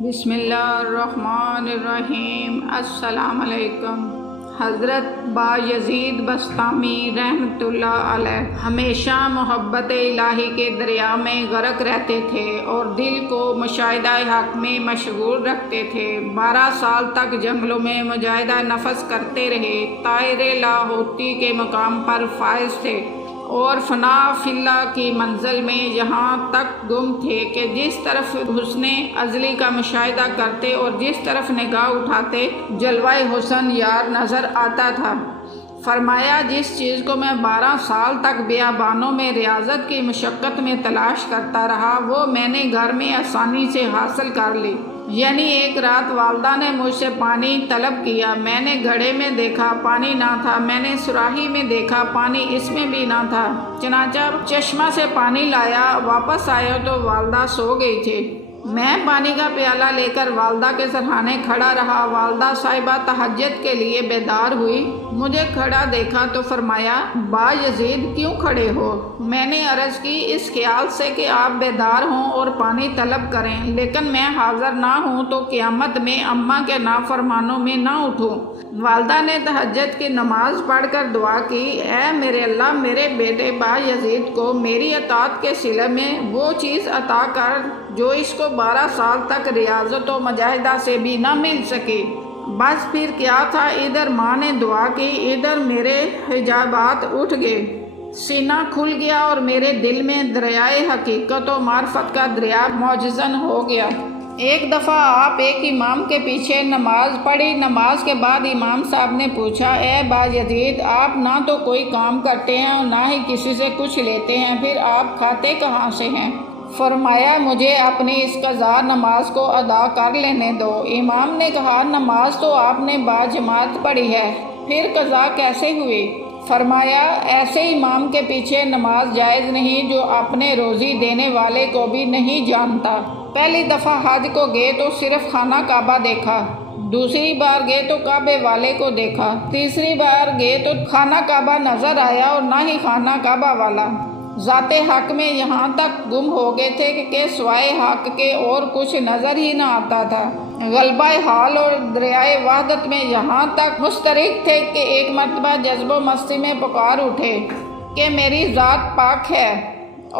بسم اللہ الرحمن الرحیم۔ السلام علیکم۔ حضرت با یزید بسطامی رحمۃ اللہ علیہ ہمیشہ محبت الہی کے دریا میں غرق رہتے تھے اور دل کو مشاہدہ حق میں مشغول رکھتے تھے۔ 12 سال تک جنگلوں میں مجاہدہ نفس کرتے رہے، طائر لاہوتی کے مقام پر فائز تھے اور فنا فی اللہ کی منزل میں یہاں تک گم تھے کہ جس طرف حسن ازلی کا مشاہدہ کرتے اور جس طرف نگاہ اٹھاتے جلوہ حسن یار نظر آتا تھا۔ فرمایا، جس چیز کو میں 12 سال تک بیابانوں میں ریاضت کی مشقت میں تلاش کرتا رہا وہ میں نے گھر میں آسانی سے حاصل کر لی۔ یعنی ایک رات والدہ نے مجھ سے پانی طلب کیا، میں نے گھڑے میں دیکھا پانی نہ تھا، میں نے سراہی میں دیکھا پانی اس میں بھی نہ تھا، چنانچہ چشمہ سے پانی لایا، واپس آیا تو والدہ سو گئی تھی۔ میں پانی کا پیالہ لے کر والدہ کے سرہانے کھڑا رہا۔ والدہ صاحبہ تہجد کے لیے بیدار ہوئی، مجھے کھڑا دیکھا تو فرمایا، با یزید کیوں کھڑے ہو؟ میں نے عرض کی، اس خیال سے کہ آپ بیدار ہوں اور پانی طلب کریں، لیکن میں حاضر نہ ہوں تو قیامت میں اماں کے نافرمانوں میں نہ اٹھوں۔ والدہ نے تہجد کی نماز پڑھ کر دعا کی، اے میرے اللہ، میرے بیٹے با یزید کو میری اطاعت کے صلے میں وہ چیز عطا کر جو اس کو 12 سال تک ریاضت و مجاہدہ سے بھی نہ مل سکی۔ بس پھر کیا تھا، ادھر ماں نے دعا کی، ادھر میرے حجابات اٹھ گئے، سینہ کھل گیا اور میرے دل میں دریائے حقیقت و معرفت کا دریا موجزن ہو گیا۔ ایک دفعہ آپ ایک امام کے پیچھے نماز پڑھی، نماز کے بعد امام صاحب نے پوچھا، اے با یزید، آپ نہ تو کوئی کام کرتے ہیں اور نہ ہی کسی سے کچھ لیتے ہیں، پھر آپ کھاتے کہاں سے ہیں؟ فرمایا، مجھے اپنی اس قضا نماز کو ادا کر لینے دو۔ امام نے کہا، نماز تو آپ نے با جماعت پڑھی ہے، پھر قضا کیسے ہوئی؟ فرمایا، ایسے امام کے پیچھے نماز جائز نہیں جو اپنے روزی دینے والے کو بھی نہیں جانتا۔ پہلی دفعہ حج کو گئے تو صرف خانہ کعبہ دیکھا، دوسری بار گئے تو کعبے والے کو دیکھا، تیسری بار گئے تو خانہ کعبہ نظر آیا اور نہ ہی خانہ کعبہ والا۔ ذات حق میں یہاں تک گم ہو گئے تھے کہ سوائے حق کے اور کچھ نظر ہی نہ آتا تھا۔ غلبہ حال اور دریائے وحدت میں یہاں تک مشترک تھے کہ ایک مرتبہ جذب و مستی میں پکار اٹھے کہ میری ذات پاک ہے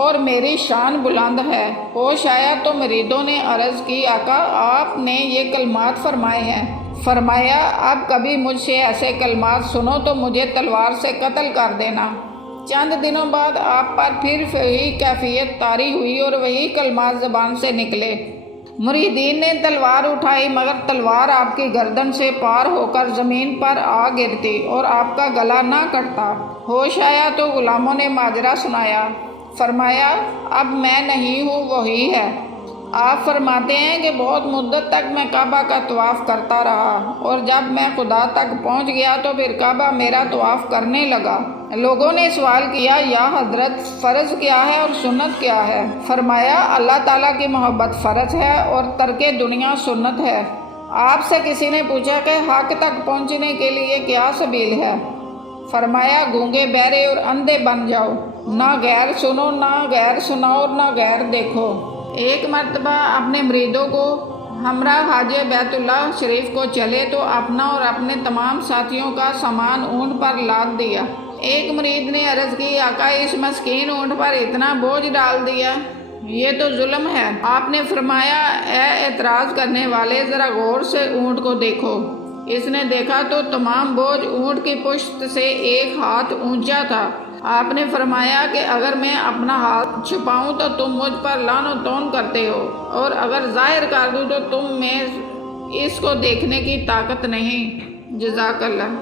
اور میری شان بلند ہے۔ ہوش آیا تو مریدوں نے عرض کی، آقا آپ نے یہ کلمات فرمائے ہیں۔ فرمایا، اب کبھی مجھ سے ایسے کلمات سنو تو مجھے تلوار سے قتل کر دینا۔ چند دنوں بعد آپ پر پھر وہی کیفیت طاری ہوئی اور وہی کلمات زبان سے نکلے۔ مریدین نے تلوار اٹھائی مگر تلوار آپ کی گردن سے پار ہو کر زمین پر آ گرتی اور آپ کا گلا نہ کٹتا۔ ہوش آیا تو غلاموں نے ماجرا سنایا۔ فرمایا، اب میں نہیں ہوں، وہی ہے۔ آپ فرماتے ہیں کہ بہت مدت تک میں کعبہ کا طواف کرتا رہا اور جب میں خدا تک پہنچ گیا تو پھر کعبہ میرا طواف کرنے لگا۔ لوگوں نے سوال کیا، یا حضرت فرض کیا ہے اور سنت کیا ہے؟ فرمایا، اللہ تعالیٰ کی محبت فرض ہے اور ترک دنیا سنت ہے۔ آپ سے کسی نے پوچھا کہ حق تک پہنچنے کے لیے کیا سبیل ہے؟ فرمایا، گونگے بہرے اور اندھے بن جاؤ، نہ غیر سنو، نہ غیر سناؤ اور نہ غیر دیکھو۔ ایک مرتبہ اپنے مریدوں کو ہمراہ حاج بیت اللہ شریف کو چلے تو اپنا اور اپنے تمام ساتھیوں کا سامان اونٹ پر لاد دیا۔ ایک مرید نے عرض کی، آقا اس مسکین اونٹ پر اتنا بوجھ ڈال دیا، یہ تو ظلم ہے۔ آپ نے فرمایا، اے اعتراض کرنے والے، ذرا غور سے اونٹ کو دیکھو۔ اس نے دیکھا تو تمام بوجھ اونٹ کی پشت سے 1 ہاتھ اونچا تھا۔ آپ نے فرمایا کہ اگر میں اپنا ہاتھ چھپاؤں تو تم مجھ پر لعن و طعن کرتے ہو اور اگر ظاہر کر دوں تو تم میں اس کو دیکھنے کی طاقت نہیں۔ جزاک اللہ۔